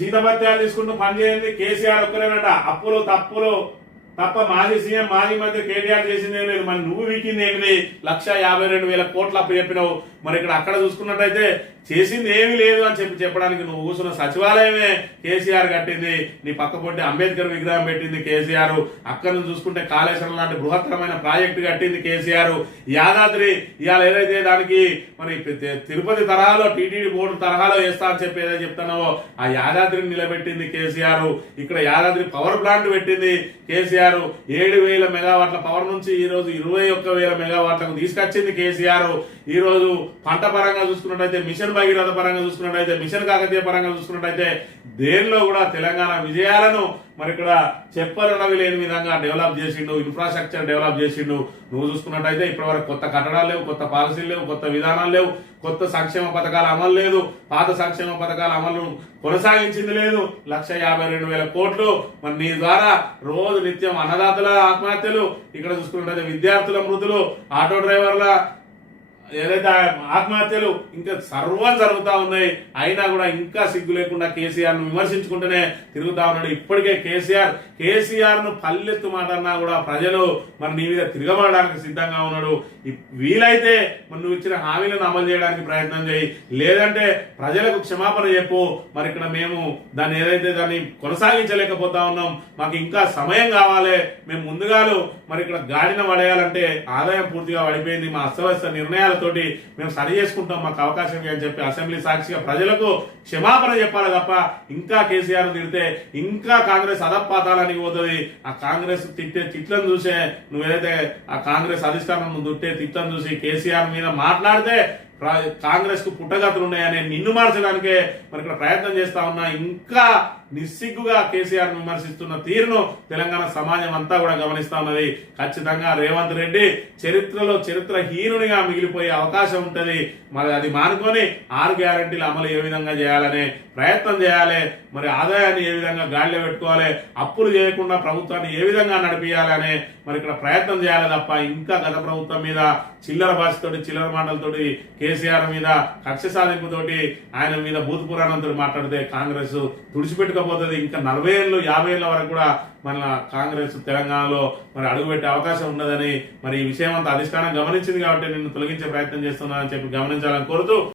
జీతభత్యాలు తీసుకుంటూ పనిచేయండి కేసీఆర్ ఒక్కరేనట. అప్పులు తప్పులు తప్ప మాజీ సీఎం మాజీ మంత్రి కేటీఆర్ చేసింది ఏం లేదు. మరి నువ్వు వీకింది ఏమిటి? 1,52,000 కోట్లు అప్పు చెప్పినావు. మరి ఇక్కడ అక్కడ చూసుకున్నట్టయితే చేసింది ఏమీ లేదు అని చెప్పడానికి నువ్వు కూర్చున్న సచివాలయమే కేసీఆర్ కట్టింది. నీ పక్క పొంటి అంబేద్కర్ విగ్రహం పెట్టింది కేసీఆర్. అక్కడ నుంచి చూసుకుంటే కాళేశ్వరం లాంటి బృహత్తరమైన ప్రాజెక్టు కట్టింది కేసీఆర్. యాదాద్రి ఇవాళ ఏదైతే దానికి మరి తిరుపతి తరహాలో టీటీడీ బోర్డు తరహాలో వేస్తా అని చెప్పి ఏదైతే చెప్తున్నావో ఆ యాదాద్రిని నిలబెట్టింది కేసీఆర్. ఇక్కడ యాదాద్రి పవర్ ప్లాంట్ పెట్టింది కేసీఆర్. 7,000 మెగావాట్ల పవర్ నుంచి ఈ రోజు 21,000 మెగావాట్లకు తీసుకొచ్చింది కేసీఆర్. ఈ రోజు పంట పరంగా చూసుకున్నట్టయితే మిషన్ భగీరథ పరంగా చూసుకున్నట్టయితే మిషన్ కాకతీయ పరంగా చూసుకున్నట్టయితే దేనిలో కూడా తెలంగాణ విజయాలను మరి ఇక్కడ చెప్పరనవి లేని విధంగా డెవలప్ చేసిండు. ఇన్ఫ్రాస్ట్రక్చర్ డెవలప్ చేసిండు. నువ్వు చూసుకున్నట్టయితే ఇప్పటివరకు కొత్త కట్టడాలు లేవు, కొత్త పాలసీలు లేవు, కొత్త విధానాలు లేవు, కొత్త సంక్షేమ పథకాల అమలు లేదు, పాత సంక్షేమ పథకాల అమలు కొనసాగించింది లేదు. 1,52,000 కోట్లు మరి నీ ద్వారా రోజు నిత్యం అన్నదాతల ఆత్మహత్యలు, ఇక్కడ చూసుకున్నట్టయితే విద్యార్థుల మృతులు, ఆటో డ్రైవర్ల ఏదైతే ఆత్మహత్యలు ఇంకా సర్వం జరుగుతా ఉన్నాయి. అయినా కూడా ఇంకా సిగ్గు లేకుండా కేసీఆర్ ను విమర్శించుకుంటూనే తిరుగుతా ఉన్నాడు. ఇప్పటికే కేసీఆర్ ను పల్లెత్తు మాట అన్నా కూడా ప్రజలు మరి నీ మీద తిరగబడడానికి సిద్ధంగా ఉన్నాడు. వీలైతే మరి నువ్వు ఇచ్చిన హామీలను అమలు చేయడానికి ప్రయత్నం చేయి, లేదంటే ప్రజలకు క్షమాపణ చెప్పు. మరి ఇక్కడ మేము దాన్ని కొనసాగించలేకపోతా ఉన్నాం, మాకు ఇంకా సమయం కావాలి, మేము ముందుగాలు మరి ఇక్కడ గాడిన పడేయాలంటే ఆదాయం పూర్తిగా పడిపోయింది, మా అస్తవ్యస్త నిర్ణయాలు తోటి మేము సరి చేసుకుంటాం, మాకు అవకాశం అని చెప్పి అసెంబ్లీ సాక్షిగా ప్రజలకు క్షమాపణ చెప్పాలి తప్ప ఇంకా కేసీఆర్ తిడితే ఇంకా కాంగ్రెస్ అధపాతాలానికి పోతుంది. ఆ కాంగ్రెస్ తిట్టే తిట్లను చూసే నువ్వు ఏదైతే ఆ కాంగ్రెస్ అధిష్టానం దుట్టే తిట్లను చూసి కేసీఆర్ మీద మాట్లాడితే కాంగ్రెస్ కు పుట్టగతులు ఉన్నాయని నిన్ను మార్చడానికే మరి ఇక్కడ ప్రయత్నం చేస్తా ఉన్నా. ఇంకా నిస్సిగ్గుగా కేసీఆర్ విమర్శిస్తున్న తీరును తెలంగాణ సమాజం అంతా కూడా గమనిస్తా ఉన్నది. ఖచ్చితంగా రేవంత్ రెడ్డి చరిత్రహీనునిగా మిగిలిపోయే అవకాశం ఉంటది. మరి అది మానుకొని 6 గ్యారంటీలు అమలు ఏ విధంగా చేయాలనే ప్రయత్నం చేయాలి, మరి ఆదాయాన్ని ఏ విధంగా గాడిలో పెట్టుకోవాలి, అప్పులు చేయకుండా ప్రభుత్వాన్ని ఏ విధంగా నడిపియాలనే మరి ఇక్కడ ప్రయత్నం చేయాలి తప్ప ఇంకా గత ప్రభుత్వం మీద చిల్లర భాషతోటి చిల్లర మాటలతోటి కేసీఆర్ మీద కక్ష సాధింపుతోటి ఆయన మీద భూత పురాణంతో మాట్లాడితే కాంగ్రెస్ తుడిచిపెట్టుకోపోతుంది. ఇంకా 40 ఏళ్ళు 50 ఏళ్ల వరకు కూడా మన కాంగ్రెస్ తెలంగాణలో మరి అడుగుపెట్టే అవకాశం ఉన్నదని మరి ఈ విషయం అంతా అధిష్టానం గమనించింది కాబట్టి నిన్ను తొలగించే ప్రయత్నం చేస్తున్నానని చెప్పి గమనించాలని కోరుతూ